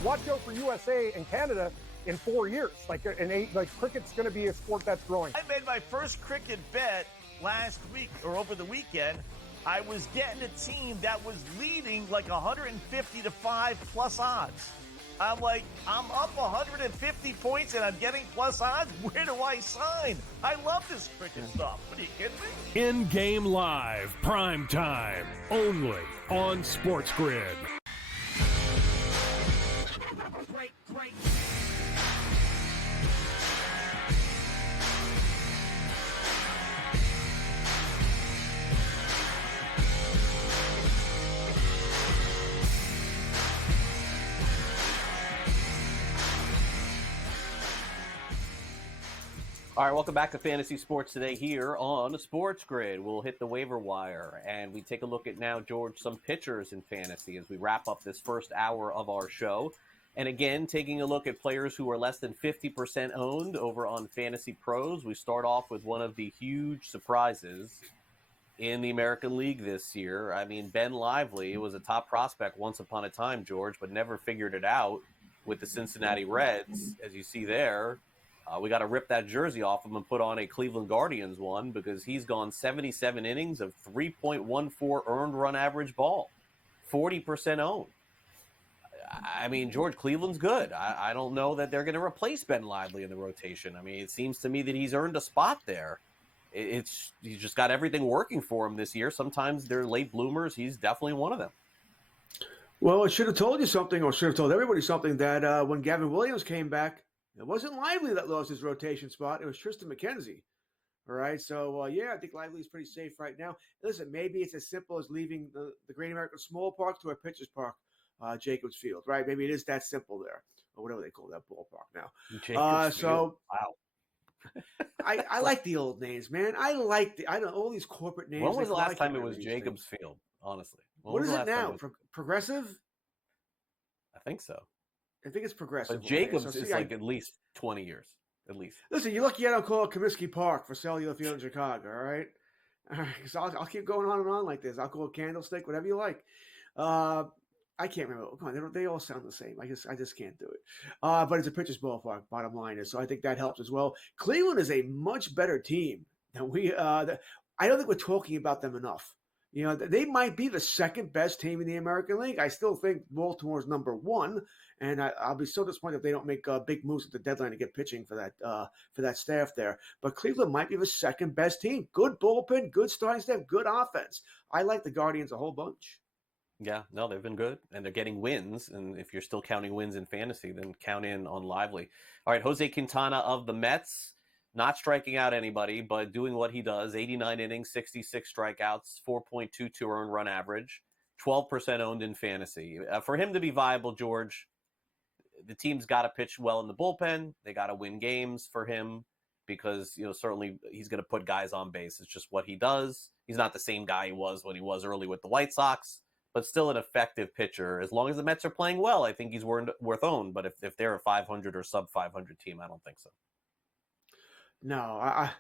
Watch out for USA and Canada in 4 years. Cricket's going to be a sport that's growing. I made my first cricket bet last week or over the weekend. I was getting a team that was leading like 150 to 5 plus odds. I'm like, I'm up 150 points and I'm getting plus odds. Where do I sign? I love this cricket stuff. What, are you kidding me? In-game live, prime time, only on SportsGrid. Great. All right, welcome back to Fantasy Sports Today here on SportsGrid. We'll hit the waiver wire, and we take a look at now, George, some pitchers in fantasy as we wrap up this first hour of our show. And again, taking a look at players who are less than 50% owned over on Fantasy Pros. We start off with one of the huge surprises in the American League this year. I mean, Ben Lively was a top prospect once upon a time, George, but never figured it out with the Cincinnati Reds, as you see there. We got to rip that jersey off him and put on a Cleveland Guardians one, because he's gone 77 innings of 3.14 earned run average ball, 40% owned. I mean, George, Cleveland's good. I don't know that they're going to replace Ben Lively in the rotation. I mean, it seems to me that he's earned a spot there. He's just got everything working for him this year. Sometimes they're late bloomers. He's definitely one of them. Well, it should have told you something, or should have told everybody something, that when Gavin Williams came back, it wasn't Lively that lost his rotation spot. It was Tristan McKenzie. All right. So, I think Lively's pretty safe right now. Listen, maybe it's as simple as leaving the Great American Small Park to a pitcher's park, Jacobs Field, right? Maybe it is that simple there, or whatever they call that ballpark now. Jacobs Field. Wow. I like the old names, man. I don't all these corporate names. When was the last time it was Jacobs Field? Honestly, what is it now? Progressive? I think so. I think it's Progressive. But Jacobs is like at least 20 years, at least. Listen, you're lucky I don't call it Comiskey Park for Cellular Field in Chicago. All right, because I'll keep going on and on like this. I'll call it Candlestick, whatever you like. I can't remember. Come on, they all sound the same. I just can't do it. But it's a pitcher's ballpark. Bottom line is, so I think that helps as well. Cleveland is a much better team than we. I don't think we're talking about them enough. They might be the second best team in the American League. I still think Baltimore's number one, and I'll be so disappointed if they don't make big moves at the deadline to get pitching for that staff there. But Cleveland might be the second best team. Good bullpen, good starting staff, good offense. I like the Guardians a whole bunch. Yeah, no, they've been good, and they're getting wins. And if you're still counting wins in fantasy, then count in on Lively. All right, Jose Quintana of the Mets, not striking out anybody, but doing what he does. 89 innings, 66 strikeouts, 4.22 earned run average, 12% owned in fantasy. For him to be viable, George, the team's got to pitch well in the bullpen. They got to win games for him because, certainly he's going to put guys on base. It's just what he does. He's not the same guy he was when he was early with the White Sox, but still an effective pitcher. As long as the Mets are playing well, I think he's worth owned. But if they're a 500 or sub 500 team, I don't think so. No,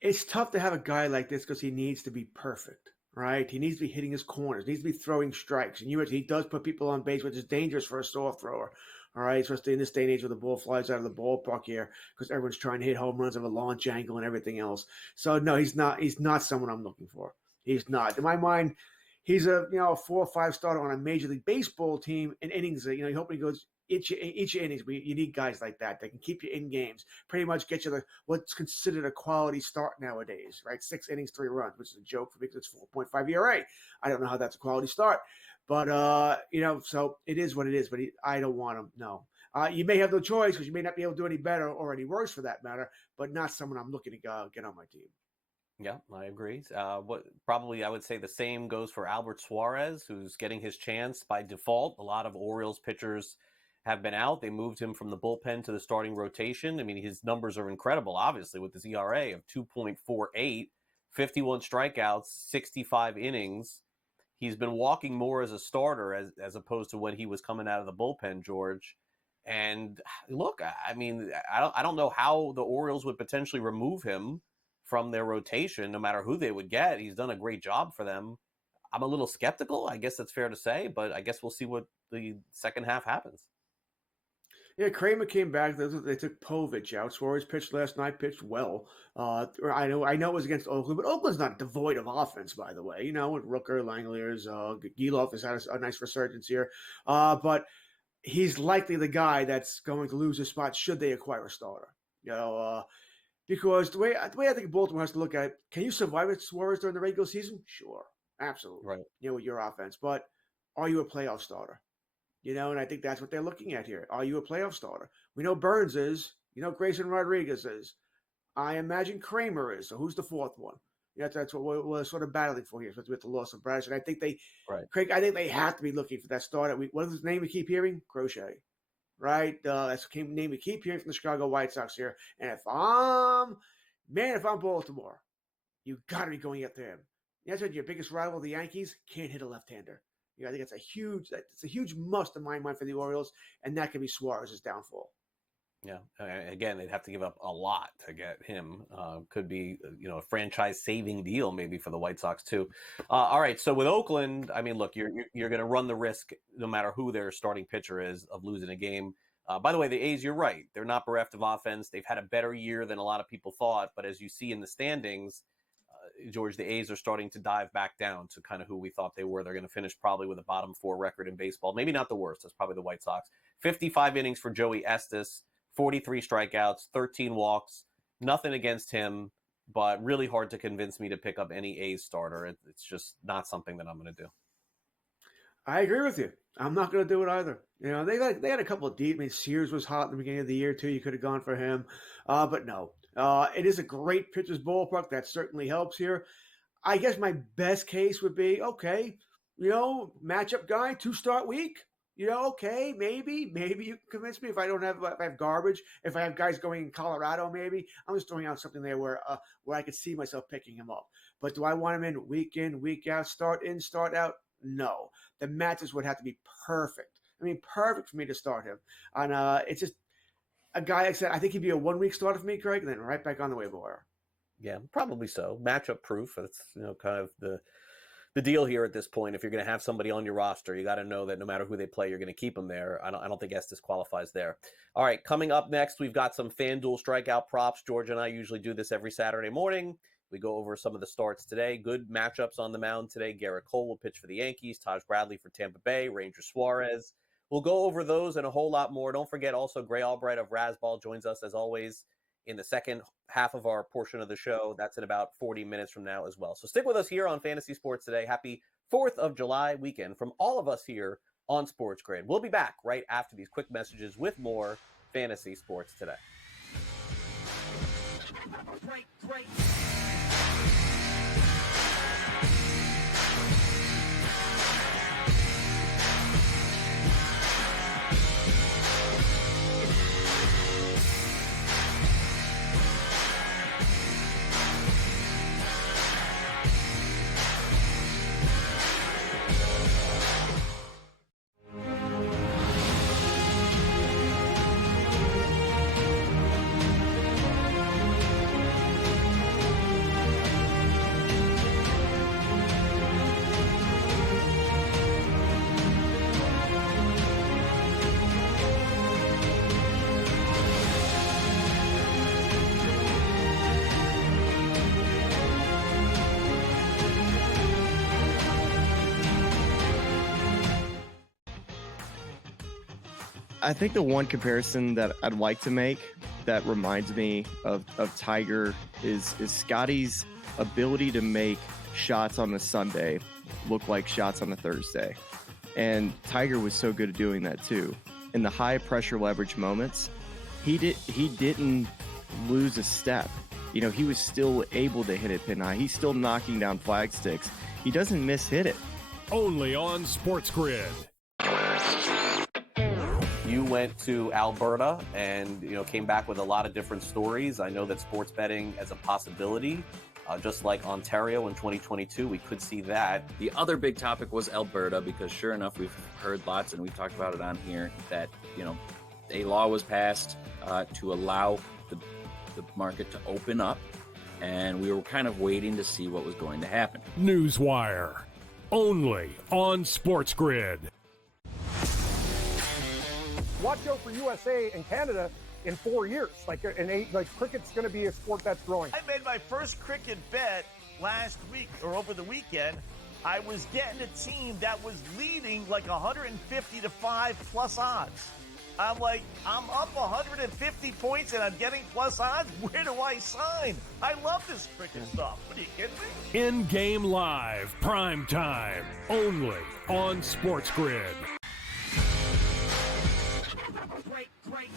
it's tough to have a guy like this because he needs to be perfect, right? He needs to be hitting his corners, needs to be throwing strikes. And he does put people on base, which is dangerous for a soft thrower, all right? Especially in this day and age where the ball flies out of the ballpark here because everyone's trying to hit home runs of a launch angle and everything else. So, no, he's not someone I'm looking for. He's not. In my mind, he's a 4 or 5 starter on a Major League Baseball team in innings. You hope he goes each innings. You need guys like that can keep you in games. Pretty much get you what's considered a quality start nowadays, right? 6 innings, 3 runs, which is a joke for me because it's 4.5 ERA. I don't know how that's a quality start, but so it is what it is. But I don't want him. No, you may have no choice because you may not be able to do any better or any worse for that matter. But not someone I'm looking to get on my team. Yeah, I agree. I would say the same goes for Albert Suarez, who's getting his chance by default. A lot of Orioles pitchers have been out. They moved him from the bullpen to the starting rotation. I mean, his numbers are incredible, obviously, with his ERA of 2.48, 51 strikeouts, 65 innings. He's been walking more as a starter as opposed to when he was coming out of the bullpen, George. And look, I mean, I don't know how the Orioles would potentially remove him from their rotation, no matter who they would get. He's done a great job for them. I'm a little skeptical, I guess that's fair to say, but I guess we'll see what the second half happens. Yeah, Kramer came back. They took Povich out. Suarez pitched last night, pitched well. I know it was against Oakland, but Oakland's not devoid of offense, by the way. With Rooker, Langeliers, Gilov has had a nice resurgence here. But he's likely the guy that's going to lose his spot should they acquire a starter. Because the way I think Baltimore has to look at it, can you survive with Suarez during the regular season? Sure, absolutely. Right. With your offense, but are you a playoff starter? And I think that's what they're looking at here. Are you a playoff starter? We know Burns is. Grayson Rodriguez is. I imagine Kramer is. So who's the fourth one? That's what we're sort of battling for here, especially with the loss of Braddock. And I think Craig, I think they have to be looking for that starter. What is his name we keep hearing? Crochet. Right? That's the name we keep hearing from the Chicago White Sox here. And if I'm Baltimore, you got to be going after him. That's what your biggest rival, the Yankees, can't hit a left-hander. I think it's a huge must in my mind for the Orioles, and that can be Suarez's downfall. Yeah. Again, they'd have to give up a lot to get him. Could be, a franchise-saving deal maybe for the White Sox too. All right. So with Oakland, I mean, look, you're going to run the risk, no matter who their starting pitcher is, of losing a game. By the way, the A's, you're right. They're not bereft of offense. They've had a better year than a lot of people thought. But as you see in the standings, George, the A's are starting to dive back down to kind of who we thought they were. They're going to finish probably with a bottom 4 record in baseball. Maybe not the worst. That's probably the White Sox. 55 innings for Joey Estes, 43 strikeouts, 13 walks. Nothing against him, but really hard to convince me to pick up any A's starter. It's just not something that I'm going to do. I agree with you. I'm not going to do it either. They had a couple of deep. I mean, Sears was hot in the beginning of the year too. You could have gone for him, but no. It is a great pitcher's ballpark. That certainly helps here. I guess my best case would be okay. Matchup guy, 2-start week. Okay, maybe you can convince me if I have garbage, if I have guys going in Colorado, maybe I'm just throwing out something there where I could see myself picking him up. But do I want him in, week out, start in, start out? No. The matches would have to be perfect. I mean, perfect for me to start him. And it's just a guy like I said, I think he'd be a 1-week starter for me, Craig, and then right back on the waiver wire. Yeah, probably so. Matchup proof. That's kind of the deal here at this point. If you're going to have somebody on your roster, you got to know that no matter who they play, you're going to keep them there. I don't think Estes qualifies there. All right, coming up next, we've got some FanDuel strikeout props. George and I usually do this every Saturday morning. We go over some of the starts today. Good matchups on the mound today. Garrett Cole will pitch for the Yankees. Taj Bradley for Tampa Bay. Ranger Suarez. We'll go over those and a whole lot more. Don't forget also Gray Albright of Razzball joins us as always in the second half of our portion of the show. That's in about 40 minutes from now as well. So stick with us here on Fantasy Sports Today. Happy 4th of July weekend from all of us here on SportsGrid. We'll be back right after these quick messages with more Fantasy Sports Today. Great. I think the one comparison that I'd like to make that reminds me of Tiger is Scotty's ability to make shots on a Sunday look like shots on a Thursday. And Tiger was so good at doing that too. In the high pressure leverage moments, he didn't lose a step. He was still able to hit it pin high. He's still knocking down flag sticks. He doesn't miss hit it. Only on SportsGrid. You went to Alberta and came back with a lot of different stories. I know that sports betting as a possibility, just like Ontario in 2022, we could see that. The other big topic was Alberta because sure enough, we've heard lots and we've talked about it on here that, a law was passed to allow the market to open up, and we were kind of waiting to see what was going to happen. Newswire. Only on SportsGrid. Watch out for USA and Canada in 4 years. Cricket's going to be a sport that's growing. I made my first cricket bet last week or over the weekend. I was getting a team that was leading like 150 to 5 plus odds. I'm like, I'm up 150 points and I'm getting plus odds. Where do I sign? I love this cricket stuff. What are you kidding me? In-game live, prime time, only on SportsGrid. Great.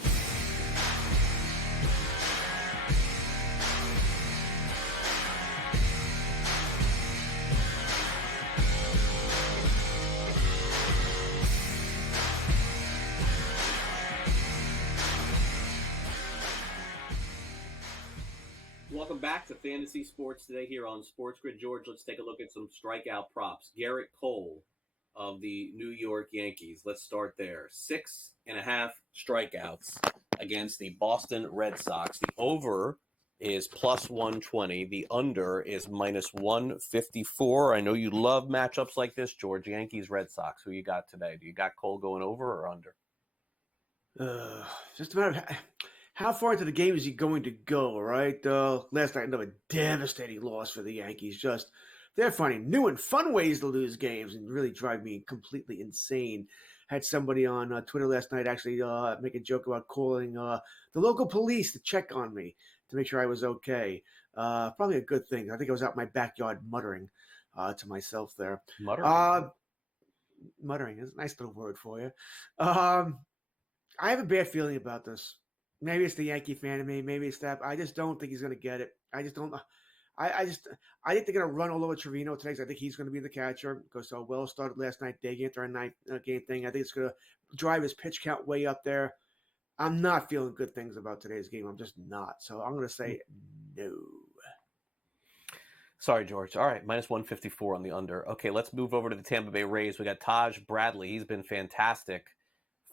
Welcome back to Fantasy Sports Today here on SportsGrid. George, let's take a look at some strikeout props. Garrett Cole of the New York Yankees. Let's start there. 6.5 strikeouts against the Boston Red Sox. The over is plus 120. The under is minus 154. I know you love matchups like this, George. Yankees, Red Sox. Who you got today? Do you got Cole going over or under? Just a matter of how far into the game is he going to go, right? Last night, another devastating loss for the Yankees. They're finding new and fun ways to lose games and really drive me completely insane. Had somebody on Twitter last night actually make a joke about calling the local police to check on me to make sure I was okay. Probably a good thing. I think I was out in my backyard muttering to myself there. Muttering? muttering. It's a nice little word for you. I have a bad feeling about this. Maybe it's the Yankee fan in me. Maybe it's that. I just don't think he's going to get it. I just don't. I think they're going to run all over Trevino today. I think he's going to be the catcher because so well started last night, day game after night game thing. I think it's going to drive his pitch count way up there. I'm not feeling good things about today's game. I'm just not. So I'm going to say no. Sorry, George. All right, minus 154 on the under. Okay, let's move over to the Tampa Bay Rays. We got Taj Bradley. He's been fantastic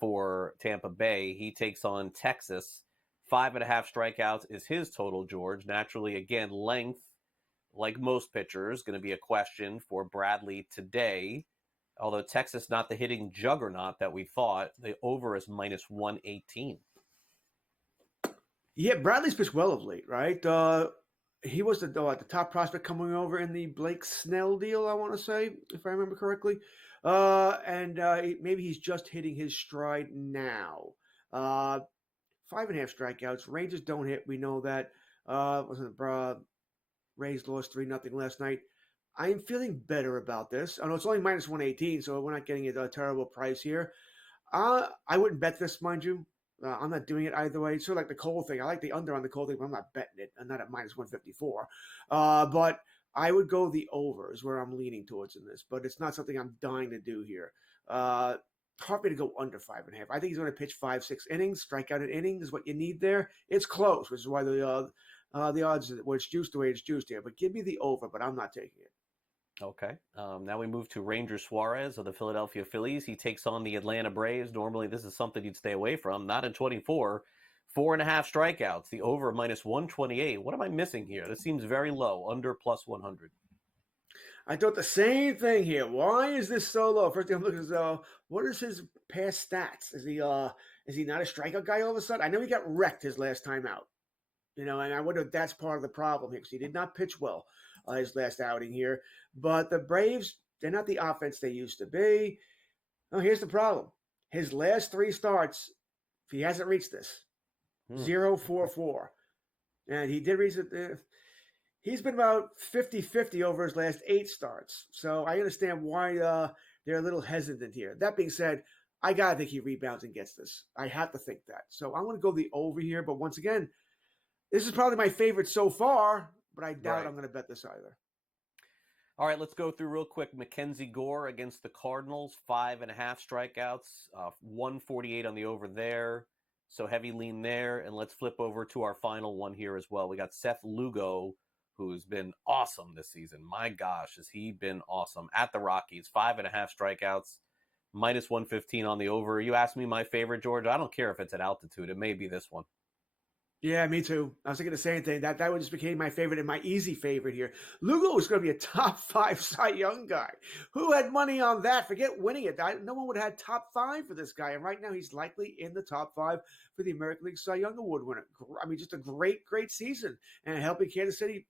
for Tampa Bay. He takes on Texas. 5.5 strikeouts is his total, George. Naturally, again, length, like most pitchers, going to be a question for Bradley today. Although Texas not the hitting juggernaut that we thought, the over is minus 118. Yeah, Bradley's pitched well of late, right? He was the top prospect coming over in the Blake Snell deal, I want to say, if I remember correctly. Maybe he's just hitting his stride now. 5.5 strikeouts. Rangers don't hit. We know that. Rays lost 3-0 last night. I am feeling better about this. I know it's only minus 118, so we're not getting a terrible price here. I wouldn't bet this, mind you. I'm not doing it either way. It's sort of like the Cole thing. I like the under on the Cole thing, but I'm not betting it. I'm not at minus 154. But I would go the over is where I'm leaning towards in this. But it's not something I'm dying to do here. Hard for me to go under 5.5. I think he's going to pitch 5-6 innings. Strike out an inning is what you need there. It's close, which is why the odds where it's juiced the way it's juiced here. But give me the over, but I'm not taking it. Okay. Now we move to Ranger Suarez of the Philadelphia Phillies. He takes on the Atlanta Braves. Normally, this is something you'd stay away from. Not in 24. 4.5 strikeouts. The over minus 128. What am I missing here? This seems very low. Under plus 100. I thought the same thing here. Why is this so low? First thing I'm looking at is what is his past stats? Is he not a strikeout guy all of a sudden? I know he got wrecked his last time out. And I wonder if that's part of the problem here because he did not pitch well his last outing here. But the Braves, they're not the offense they used to be. Oh, here's the problem. His last 3 starts, if he hasn't reached this, 0-4-4. And he did reach it. He's been about 50-50 over his last 8 starts. So I understand why they're a little hesitant here. That being said, I got to think he rebounds and gets this. I have to think that. So I'm going to go the over here. But once again, this is probably my favorite so far, but I doubt I'm going to bet this either. All right, let's go through real quick. Mackenzie Gore against the Cardinals, 5.5 strikeouts, 148 on the over there. So heavy lean there. And let's flip over to our final one here as well. We got Seth Lugo, who's been awesome this season. My gosh, has he been awesome at the Rockies. 5.5 strikeouts, minus 115 on the over. You asked me my favorite, George. I don't care if it's at altitude. It may be this one. Yeah, me too. I was thinking the same thing. That just became my favorite and my easy favorite here. Lugo is going to be a top 5 Cy Young guy. Who had money on that? Forget winning it. No one would have had top 5 for this guy. And right now he's likely in the top 5 for the American League Cy Young Award winner. I mean, just a great, great season and helping Kansas City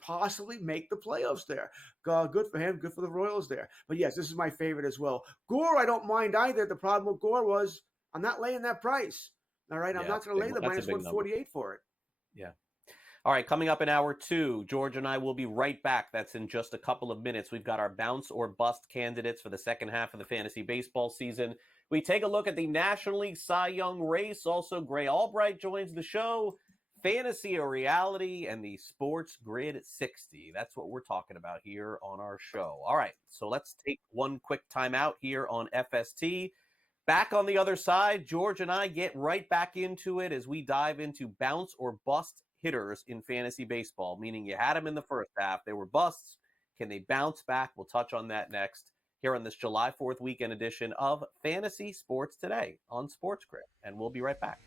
possibly make the playoffs there. Good for him. Good for the Royals there. But yes, this is my favorite as well. Gore, I don't mind either. The problem with Gore was I'm not laying that price. All right, I'm not going to lay the minus 148 for it. Yeah. All right, coming up in hour 2, George and I will be right back. That's in just a couple of minutes. We've got our bounce or bust candidates for the second half of the fantasy baseball season. We take a look at the National League Cy Young race. Also, Gray Albright joins the show. Fantasy or reality and the SportsGrid 60. That's what we're talking about here on our show. All right, so let's take one quick timeout here on FST. Back on the other side, George and I get right back into it as we dive into bounce or bust hitters in fantasy baseball, meaning you had them in the first half. They were busts. Can they bounce back? We'll touch on that next here on this July 4th weekend edition of Fantasy Sports Today on SportsGrid. And we'll be right back.